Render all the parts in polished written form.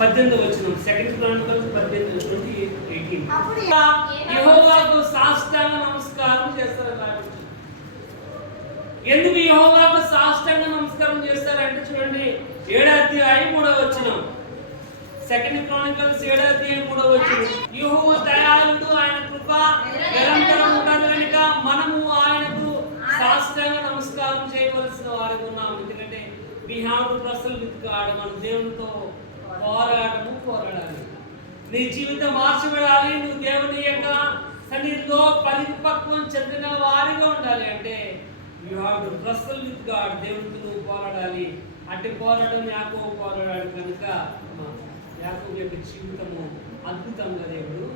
18వ వచనం, second Chronicles 18:18. యెహోవాకు సాష్టాంగ నమస్కారం చేస్తారు. ఎందుకు యెహోవాకు సాష్టాంగ నమస్కారం చేస్తారంటే చూడండి, 7వ అధ్యాయం 3వ వచనం, సెకండ్ క్రానికల్స్ 7వ అధ్యాయం 3వ వచనం. యెహోవా దయాళుడు, ఆయన కృప నిరంతరం ఉంటుంది కనుక మనము ఆయనకు సాష్టాంగ నమస్కారం చేయవలసిన వారికి ఉన్నాం. ఎందుకంటే we have to wrestle with God. మన దేవునితో పోరాడాలి. నీ జీవితం మార్చబడాలి. నువ్వు దేవుని యొక్క సన్నిధిలో పరిపక్వం చెందిన వారిగా ఉండాలి అంటే you have to wrestle with God. దేవునితో నువ్వు పోరాడాలి. అంటే పోరాటం యాకోబు పోరాడాడు కనుక యాకోబు యొక్క జీవితము అద్భుతంగా దేవుడు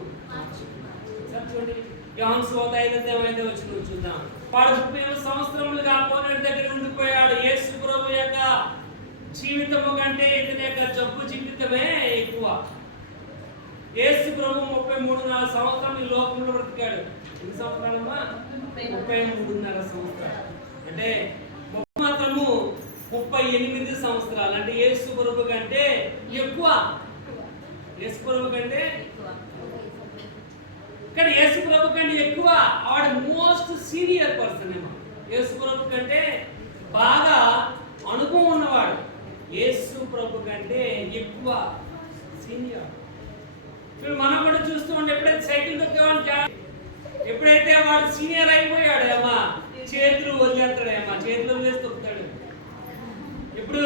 చూడండి. యోహాను సువార్త 5వ వచనం చూద్దాం. 30 సంవత్సరములుగా పోరాడి దగ్గర ఉండిపోయాడు. యేసు ప్రభు యొక్క జీవితము కంటే ఇతని యొక్క జబ్బు జీవితమే ఎక్కువ. యేసు ప్రభు 33.5 సంవత్సరాలు ఈ లోకంలో బ్రతికాడు. ఎన్ని సంవత్సరాలమ్మా? 33.5 సంవత్సరాలు. అంటే మాత్రము 38 సంవత్సరాలు. అంటే యేసు ప్రభు కంటే ఎక్కువ. యేసు ప్రభు కంటే ఇక్కడ యేసు ప్రభు కంటే ఎక్కువ. ఆవిడ మోస్ట్ సీనియర్ పర్సన్ ఏమో. యేసు ప్రభు కంటే బాగా అనుభవం ఉన్నవాడు. యేసు ప్రభు కంటే ఎక్కువ సీనియర్. ఇప్పుడు మనం కూడా చూస్తూ ఉంటే ఎప్పుడైతే సైకిల్ తొక్కేవాడు, ఎప్పుడైతే వాడు సీనియర్ అయిపోయాడు ఏమా చేతులు వదిలేస్తాడు, ఏమా చేతులు వేసి తొక్కుతాడు. ఇప్పుడు